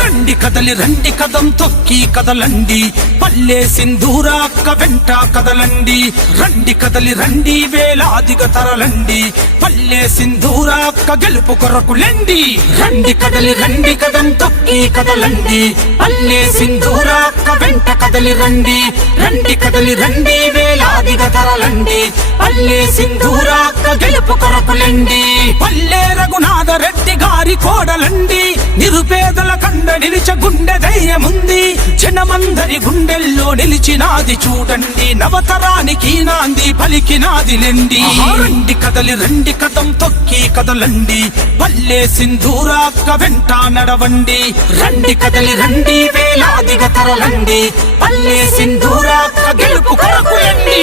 రండి కదలి రండి కదం తొక్కి కదలండి పల్లె సింధూరాక్క వెంట కదలండి రండి కదలి రండి వేలాదిగా తరలండి పల్లె సింధూరాక్క గెలుపు కొరకులండి రండి కదలి రండి కదం తొక్కి కదలండి పల్లె సింధూరాక్క వెంట కదలి రండి రండి కదలి రండి వేలాదిగా తరలండి పల్లె సింధూరాక్క గెలుపు కొరకులండి పల్లె రఘునాథ రెడ్డి గారి కోడలండి నిరుపేదల కండ నిలిచ గుండె ధైర్యముంది జనమందరి గుండెల్లో నిలిచినాది చూడండి నవతరానికి నాంది పలికినాది లెండి రండి కదలి రండి కదం తొక్కి కదలండి పల్లె సింధూరాక్క వెంట నడవండి రండి కదలి రండి వేలాదిగా తరలండి పల్లె సింధూరాక్క గెలుపు కొరకులండి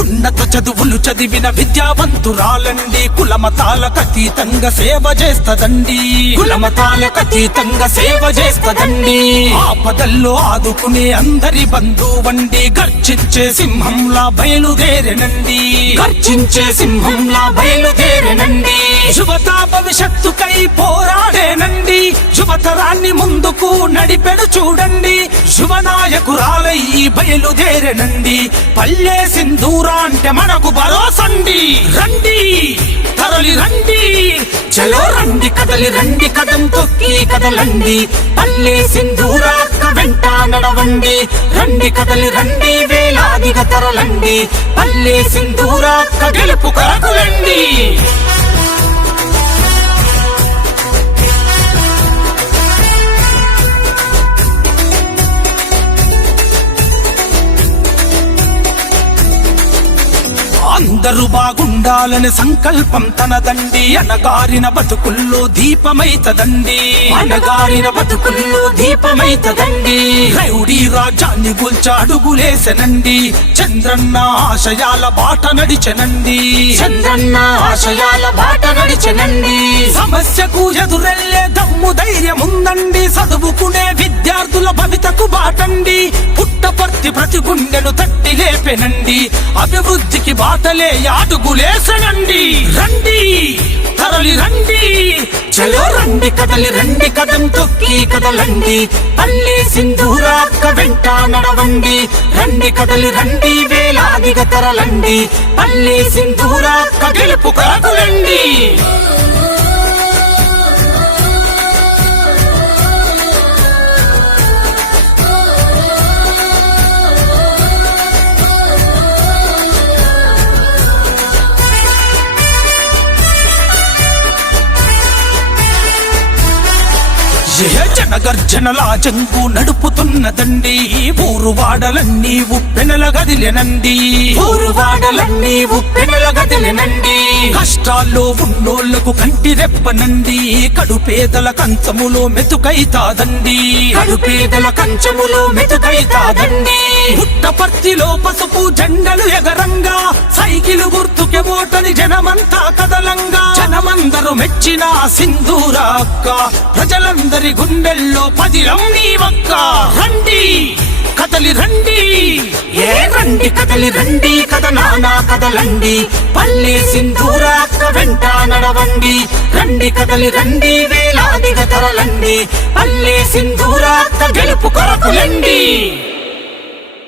ఉన్నత చదువులు చదివిన విద్యావంతురాలండి కులమతాలకు అతీతంగా సేవ చేస్తదండి కులమతాలకు అతీతంగా సేవ చేస్తదండి ఆపదల్లో ఆదుకునే అందరి బంధువండి గర్జించే సింహంలా బయలుదేరెనండి గర్జించే సింహంలా బయలుదేరెనండి యువత భవిష్యత్తుకై పోరాడేనండి యువతరాన్ని ముందుకు నడిపెడు చూడండి యువనాయకురాలై బయలుదేరెనండి పల్లె సింధూరా అంటే మనకు భరోసండి రండి తరలి రండి చలో రండి కదలి రండి కదం తొక్కి కదలండి పల్లె సింధూరాక్క వెంట నడవండి రండి కదలి రండి వేలాదిగా తరలండి పల్లె సింధూరాక్క గెలుపు కొరకులండి అందరూ బాగుండాలని సంకల్పం తనదండి అనగారిన బతుకుల్లో దీపమైతదండి అనగారిన బతుకుల్లో దీపమైతదండి రౌడీ రాజ్యాన్ని గుల్చ అడుగులేసెనండి చంద్రన్న ఆశయాల బాట నడిచెనండి చంద్రన్న ఆశయాల బాట నడిచెనండి సమస్యకు ఎదురెళ్లే దమ్ము ధైర్యం ఉందండి చదువుకునే విద్యార్థుల భవితకు బాటండి పుట్టపర్తి ప్రతి గుండెను తట్టి లేపెనండి అభివృద్ధికి బాటలే అడుగులేసనండి రండి తరలి రండి చలో రండి కదలి రండి కదం తొక్కి కదలండి పల్లె సింధూరాక్క వెంట నడవండి రండి కదలి రండి వేలాదిగా తరలండి పల్లె సింధూరాక్క గెలుపు కొరకులండి జనగర్జనలా జంగు నడుపుతున్నదండి ఊరు వాడలన్నీ ఉప్పెనల గదిలెనండి ఊరు వాడలన్నీ ఉప్పెనల గదిలెనండి కష్టాల్లో ఉన్నోళ్లకు కంటి రెప్పనండి కడుపేదల కంచములో మెతుకైతాదండి కడుపేదల కంచములో మెతుకైతాదండి పుట్టపర్తిలో పసుపు జెండలు ఎగరంగా సైకిలు గుర్తుకే ఓటని జనమంతా కదలంగా జనమందరూ మెచ్చిన సింధూరాక్క ప్రజలందరి గుండెల్లో పదిలం నీవక్క రండి కదలి రండి రండి కదలి రండి కదనానా కదలండి పల్లె సింధూరాక్క వెంట నడవండి రండి కదలి రండి వేలాదిగా తరలండి పల్లె సింధూరాక్క గెలుపు కొరకులండి